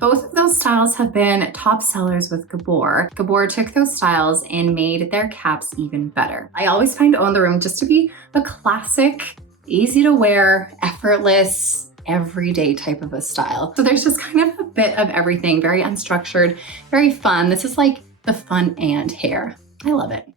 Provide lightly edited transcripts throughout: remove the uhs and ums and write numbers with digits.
Both of those styles have been top sellers with Gabor. Gabor took those styles and made their caps even better. I always find Own the Room just to be a classic, easy to wear, effortless, everyday type of a style. So there's just kind of a bit of everything, very unstructured, very fun. This is like the fun and hair. I love it.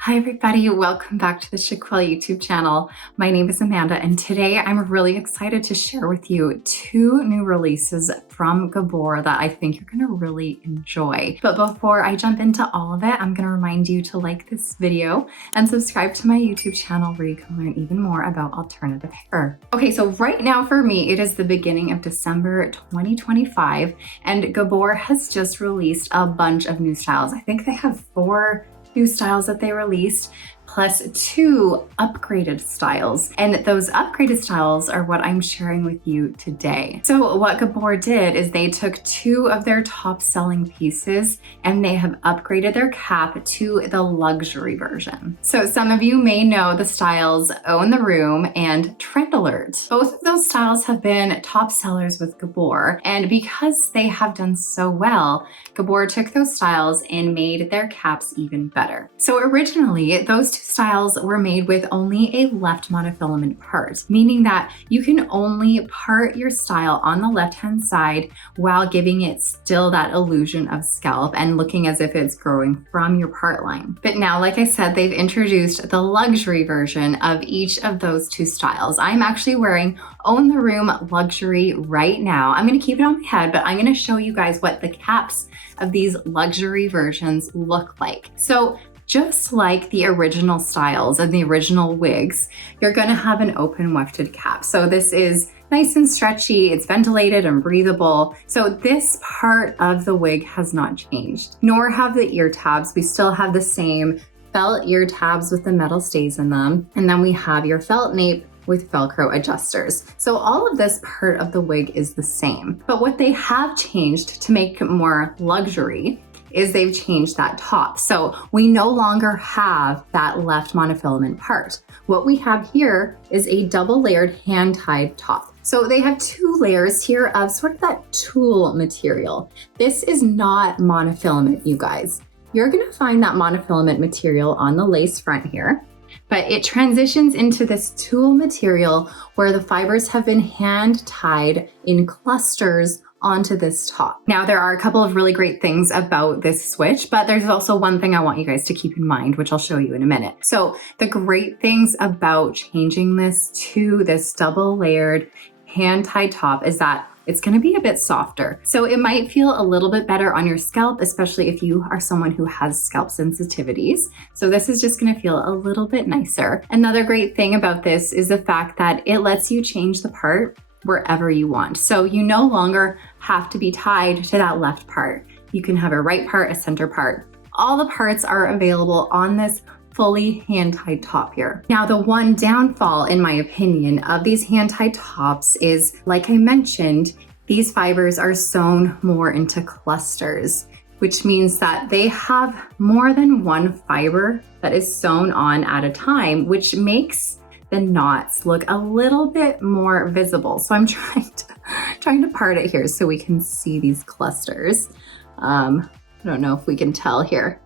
Hi everybody, welcome back to the Chiquel YouTube channel. My name is Amanda and today I'm really excited to share with you two new releases from Gabor that I think you're gonna really enjoy. But before I jump into all of it, I'm gonna remind you to like this video and subscribe to my YouTube channel where you can learn even more about alternative hair. Okay, so right now for me, it is the beginning of December 2025 and Gabor has just released a bunch of new styles. I think they have 4 new styles that they released, plus 2 upgraded styles. And those upgraded styles are what I'm sharing with you today. So what Gabor did is they took 2 of their top selling pieces and they have upgraded their cap to the luxury version. So some of you may know the styles Own the Room and Trend Alert. Both of those styles have been top sellers with Gabor. And because they have done so well, Gabor took those styles and made their caps even better. So originally, those 2 styles were made with only a left monofilament part, meaning that you can only part your style on the left-hand side while giving it still that illusion of scalp and looking as if it's growing from your part line. But now, like I said, they've introduced the luxury version of each of those 2 styles. I'm actually wearing Own the Room Luxury right now. I'm gonna keep it on my head, but I'm gonna show you guys what the caps of these luxury versions look like. So just like the original styles and the original wigs, you're gonna have an open wefted cap. So this is nice and stretchy, it's ventilated and breathable. So this part of the wig has not changed, nor have the ear tabs. We still have the same felt ear tabs with the metal stays in them. And then we have your felt nape with Velcro adjusters. So all of this part of the wig is the same. But what they have changed to make it more luxury is they've changed that top. So we no longer have that left monofilament part. What we have here is a double layered hand tied top. So they have 2 layers here of sort of that tulle material. This is not monofilament, you guys. You're gonna find that monofilament material on the lace front here, but it transitions into this tulle material where the fibers have been hand tied in clusters onto this top. Now, there are a couple of really great things about this switch, but there's also one thing I want you guys to keep in mind, which I'll show you in a minute. So the great things about changing this to this double layered hand tied top is that it's gonna be a bit softer. So it might feel a little bit better on your scalp, especially if you are someone who has scalp sensitivities. So this is just gonna feel a little bit nicer. Another great thing about this is the fact that it lets you change the part wherever you want. So you no longer have to be tied to that left part. You can have a right part, a center part. All the parts are available on this fully hand-tied top here. Now, the one downfall, in my opinion, of these hand-tied tops is, like I mentioned, these fibers are sewn more into clusters, which means that they have more than one fiber that is sewn on at a time, which makes the knots look a little bit more visible. So I'm trying to part it here so we can see these clusters. I don't know if we can tell here,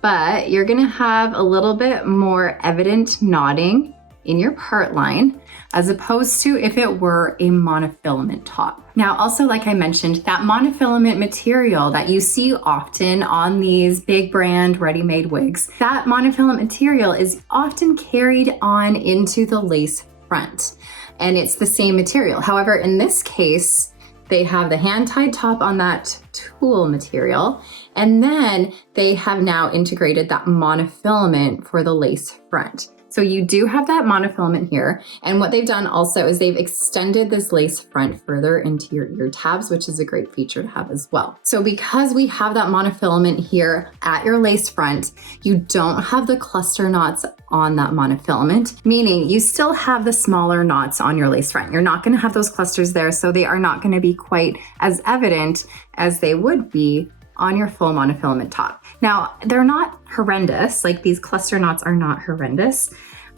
but you're gonna have a little bit more evident knotting in your part line as opposed to if it were a monofilament top. Now, also, like I mentioned, that monofilament material that you see often on these big brand ready-made wigs, that monofilament material is often carried on into the lace front, and it's the same material. However, in this case, they have the hand-tied top on that tulle material, and then they have now integrated that monofilament for the lace front. So you do have that monofilament here. And what they've done also is they've extended this lace front further into your ear tabs, which is a great feature to have as well. So because we have that monofilament here at your lace front, you don't have the cluster knots on that monofilament, meaning you still have the smaller knots on your lace front. You're not gonna have those clusters there, so they are not gonna be quite as evident as they would be on your full monofilament top. Now, they're not horrendous, like these cluster knots are not horrendous.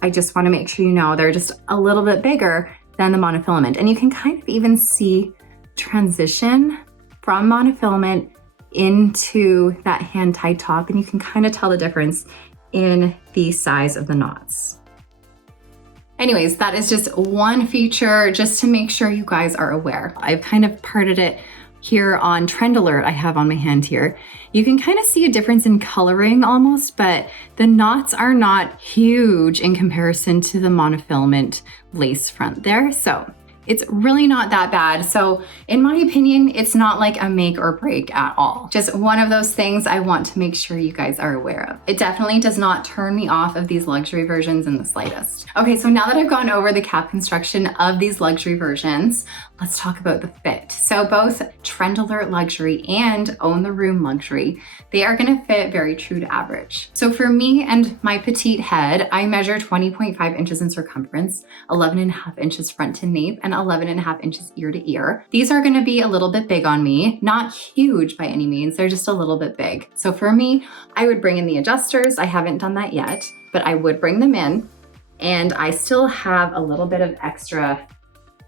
I just wanna make sure you know they're just a little bit bigger than the monofilament. And you can kind of even see transition from monofilament into that hand-tied top, and you can kind of tell the difference in the size of the knots. Anyways, that is just one feature just to make sure you guys are aware. I've kind of parted it here on Trend Alert I have on my hand here. You can kind of see a difference in coloring almost, but the knots are not huge in comparison to the monofilament lace front there. So it's really not that bad. So in my opinion, it's not like a make or break at all. Just one of those things I want to make sure you guys are aware of. It definitely does not turn me off of these Luxruy versions in the slightest. Okay, so now that I've gone over the cap construction of these Luxruy versions, let's talk about the fit. So both Trend Alert Luxury and Own the Room Luxury, they are gonna fit very true to average. So for me and my petite head, I measure 20.5 inches in circumference, 11.5 inches front to nape, and 11.5 inches ear to ear. These are gonna be a little bit big on me, not huge by any means, they're just a little bit big. So for me, I would bring in the adjusters. I haven't done that yet, but I would bring them in. And I still have a little bit of extra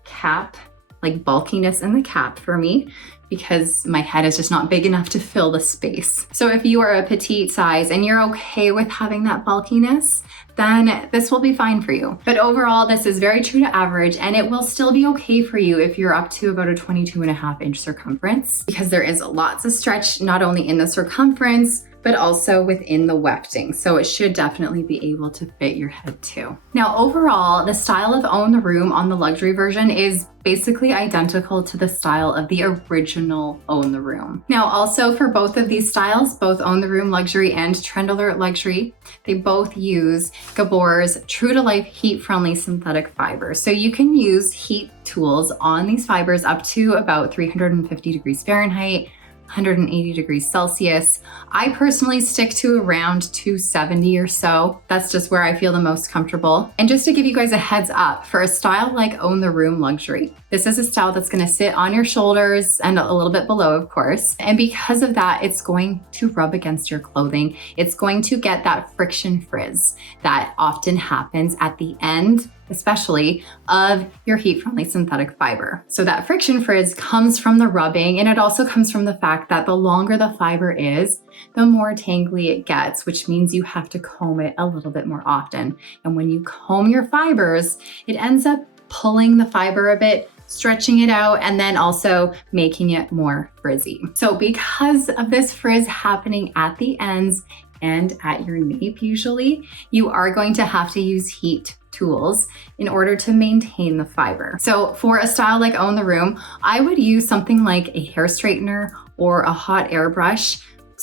cap, like bulkiness in the cap for me, because my head is just not big enough to fill the space. So if you are a petite size and you're okay with having that bulkiness, then this will be fine for you. But overall, this is very true to average, and it will still be okay for you if you're up to about a 22.5 inch circumference, because there is lots of stretch, not only in the circumference, but also within the wefting. So it should definitely be able to fit your head too. Now, overall, the style of Own the Room on the Luxury version is basically identical to the style of the original Own the Room. Now, also for both of these styles, both Own the Room Luxury and Trend Alert Luxury, they both use Gabor's true to life heat-friendly synthetic fibers. So you can use heat tools on these fibers up to about 350 degrees Fahrenheit, 180 degrees Celsius. I personally stick to around 270 or so. That's just where I feel the most comfortable. And just to give you guys a heads up, for a style like Own the Room Luxury, this is a style that's gonna sit on your shoulders and a little bit below, of course. And because of that, it's going to rub against your clothing. It's going to get that friction frizz that often happens at the end, especially of your heat-friendly synthetic fiber. So that friction frizz comes from the rubbing, and it also comes from the fact that the longer the fiber is, the more tangly it gets, which means you have to comb it a little bit more often. And when you comb your fibers, it ends up pulling the fiber a bit, stretching it out, and then also making it more frizzy. So because of this frizz happening at the ends and at your nape usually, you are going to have to use heat tools in order to maintain the fiber. So for a style like Own the Room, I would use something like a hair straightener or a hot air brush,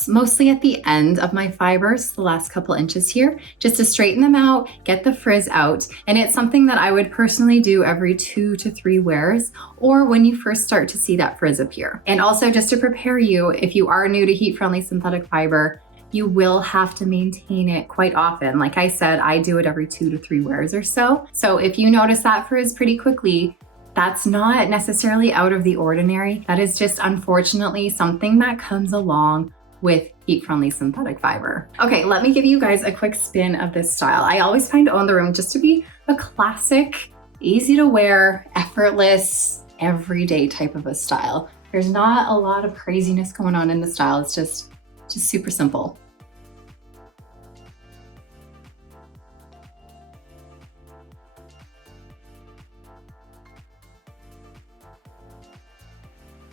mostly at the end of my fibers, the last couple inches here, just to straighten them out, get the frizz out. And it's something that I would personally do every 2 to 3 wears, or when you first start to see that frizz appear. And also just to prepare you, if you are new to heat-friendly synthetic fiber, you will have to maintain it quite often. Like I said, I do it every 2 to 3 wears or so. So if you notice that frizz pretty quickly, that's not necessarily out of the ordinary. That is just unfortunately something that comes along with heat-friendly synthetic fiber. Okay, let me give you guys a quick spin of this style. I always find Own the Room just to be a classic, easy to wear, effortless, everyday type of a style. There's not a lot of craziness going on in the style. It's just super simple.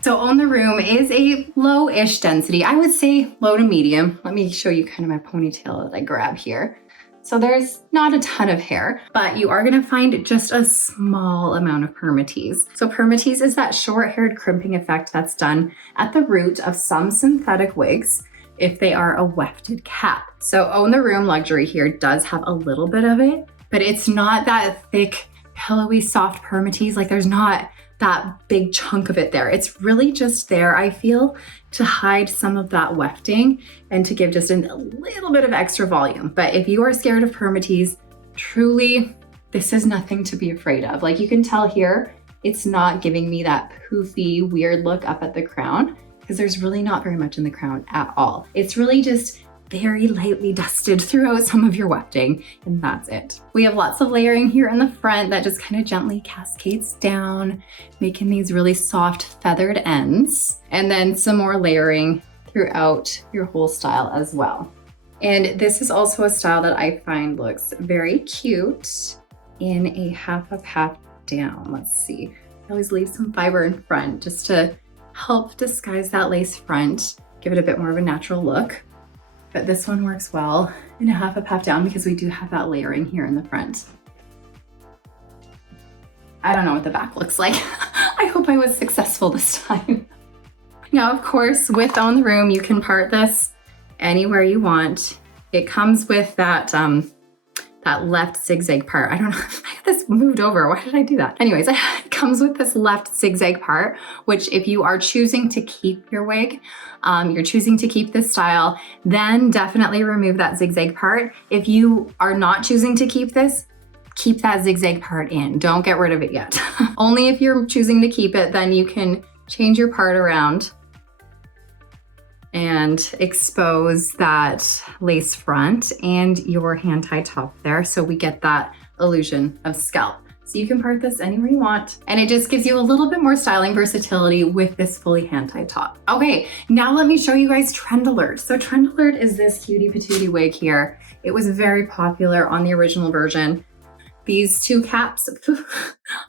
So Own the Room is a low-ish density. I would say low to medium. Let me show you kind of my ponytail that I grab here. So there's not a ton of hair, but you are gonna find just a small amount of permatease. So permatease is that short-haired crimping effect that's done at the root of some synthetic wigs if they are a wefted cap. So Own the Room Luxury here does have a little bit of it, but it's not that thick, pillowy, soft permatease. Like there's not that big chunk of it there. It's really just there, I feel, to hide some of that wefting and to give just a little bit of extra volume. But if you are scared of permatease, truly, this is nothing to be afraid of. Like you can tell here, it's not giving me that poofy, weird look up at the crown, because there's really not very much in the crown at all. It's really just very lightly dusted throughout some of your wefting, and that's it. We have lots of layering here in the front that just kind of gently cascades down, making these really soft feathered ends, and then some more layering throughout your whole style as well. And this is also a style that I find looks very cute in a half up, half down. Let's see. I always leave some fiber in front just to help disguise that lace front, give it a bit more of a natural look. But this one works well in a half up, half down because we do have that layering here in the front. I don't know what the back looks like. I hope I was successful this time. Now, of course, with On the Room, you can part this anywhere you want. It comes with that that left zigzag part. I don't know if I had this moved over. Why did I do that? Anyways, it comes with this left zigzag part, which if you are choosing to keep your wig, you're choosing to keep this style, then definitely remove that zigzag part. If you are not choosing to keep this, keep that zigzag part in. Don't get rid of it yet. Only if you're choosing to keep it, then you can change your part around and expose that lace front and your hand tie top there. So we get that illusion of scalp. So you can part this anywhere you want. And it just gives you a little bit more styling versatility with this fully hand tied top. Okay, now let me show you guys Trend Alert. So Trend Alert is this cutie patootie wig here. It was very popular on the original version. These two caps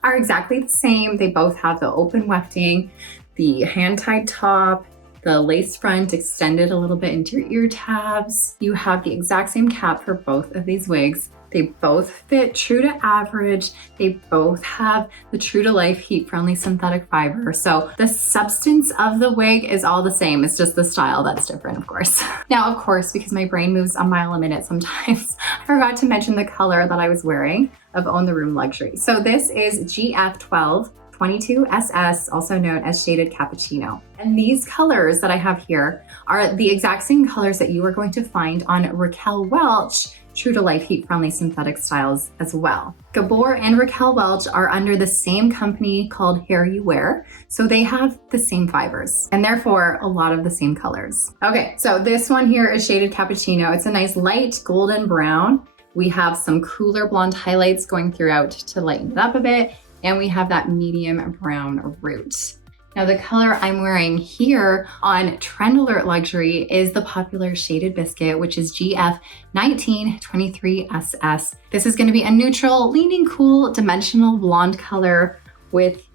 are exactly the same. They both have the open wefting, the hand tied top, the lace front extended a little bit into your ear tabs. You have the exact same cap for both of these wigs. They both fit true to average. They both have the true to life heat friendly synthetic fiber. So the substance of the wig is all the same. It's just the style that's different, of course. Now, of course, because my brain moves a mile a minute sometimes, I forgot to mention the color that I was wearing of On the Room Luxury. So this is GF12 22SS, also known as shaded cappuccino. And these colors that I have here are the exact same colors that you are going to find on Raquel Welch True to Life Heat Friendly Synthetic styles as well. Gabor and Raquel Welch are under the same company called Hair You Wear, so they have the same fibers and therefore a lot of the same colors. Okay, so this one here is shaded cappuccino. It's a nice light golden brown. We have some cooler blonde highlights going throughout to lighten it up a bit. And we have that medium brown root. Now the color I'm wearing here on Trend Alert Luxury is the popular shaded biscuit, which is GF1923SS. This is gonna be a neutral, leaning cool, dimensional blonde color with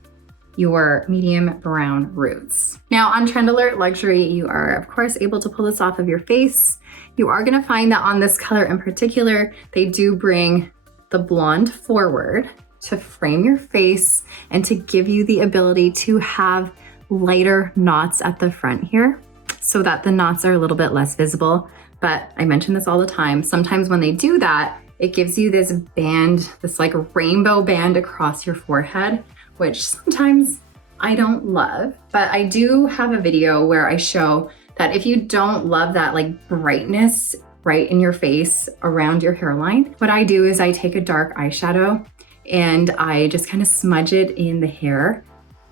your medium brown roots. Now on Trend Alert Luxury, you are of course able to pull this off of your face. You are gonna find that on this color in particular, they do bring the blonde forward to frame your face and to give you the ability to have lighter knots at the front here so that the knots are a little bit less visible. But I mention this all the time. Sometimes when they do that, it gives you this band, this like rainbow band across your forehead, which sometimes I don't love. But I do have a video where I show that if you don't love that like brightness right in your face around your hairline, what I do is I take a dark eyeshadow and I just kind of smudge it in the hair,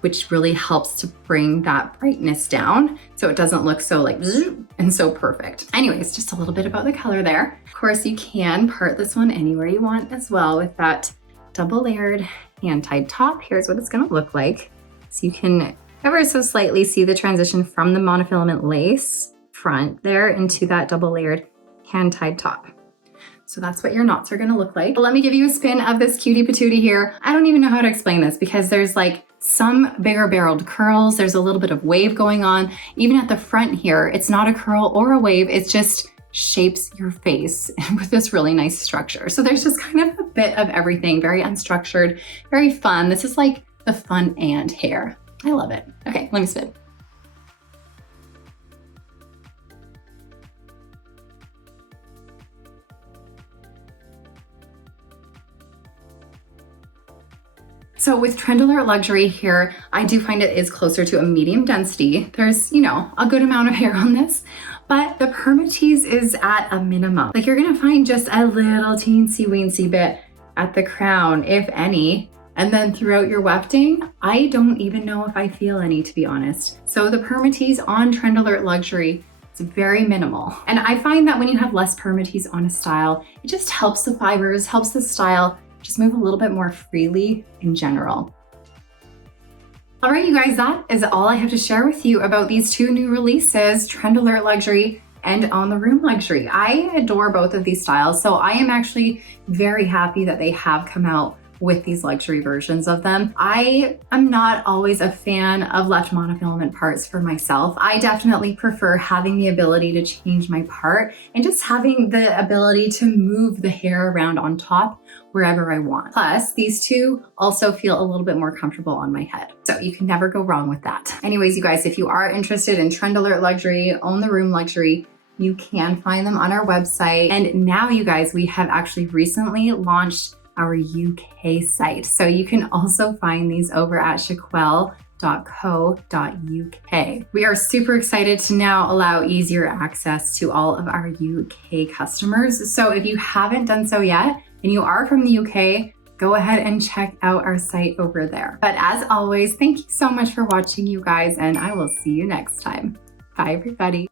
which really helps to bring that brightness down so it doesn't look so like and so perfect. Anyways, just a little bit about the color there. Of course, you can part this one anywhere you want as well with that double layered hand tied top. Here's what it's gonna look like. So you can ever so slightly see the transition from the monofilament lace front there into that double layered hand tied top. So that's what your knots are gonna look like. But let me give you a spin of this cutie patootie here. I don't even know how to explain this because there's like some bigger barreled curls. There's a little bit of wave going on. Even at the front here, it's not a curl or a wave. It just shapes your face with this really nice structure. So there's just kind of a bit of everything, very unstructured, very fun. This is like the fun and hair. I love it. Okay, let me spin. So with Trend Alert Luxury here, I do find it is closer to a medium density. There's, you know, a good amount of hair on this, but the permatease is at a minimum. Like you're gonna find just a little teensy weensy bit at the crown, if any. And then throughout your wefting, I don't even know if I feel any, to be honest. So the permatease on Trend Alert Luxury It's very minimal. And I find that when you have less permatease on a style, it just helps the fibers, helps the style just move a little bit more freely in general. All right, you guys, that is all I have to share with you about these two new releases, Trend Alert Luxury and On the Room Luxury. I adore both of these styles, so I am actually very happy that they have come out with these luxury versions of them. I am not always a fan of left monofilament parts for myself. I definitely prefer having the ability to change my part and just having the ability to move the hair around on top wherever I want. Plus, these two also feel a little bit more comfortable on my head. So you can never go wrong with that. Anyways, you guys, if you are interested in Trend Alert Luxury, On the Room Luxury, you can find them on our website. And now, you guys, we have actually recently launched our UK site. So you can also find these over at chiquel.co.uk. We are super excited to now allow easier access to all of our UK customers. So if you haven't done so yet and you are from the UK, go ahead and check out our site over there. But as always, thank you so much for watching, you guys, and I will see you next time. Bye, everybody.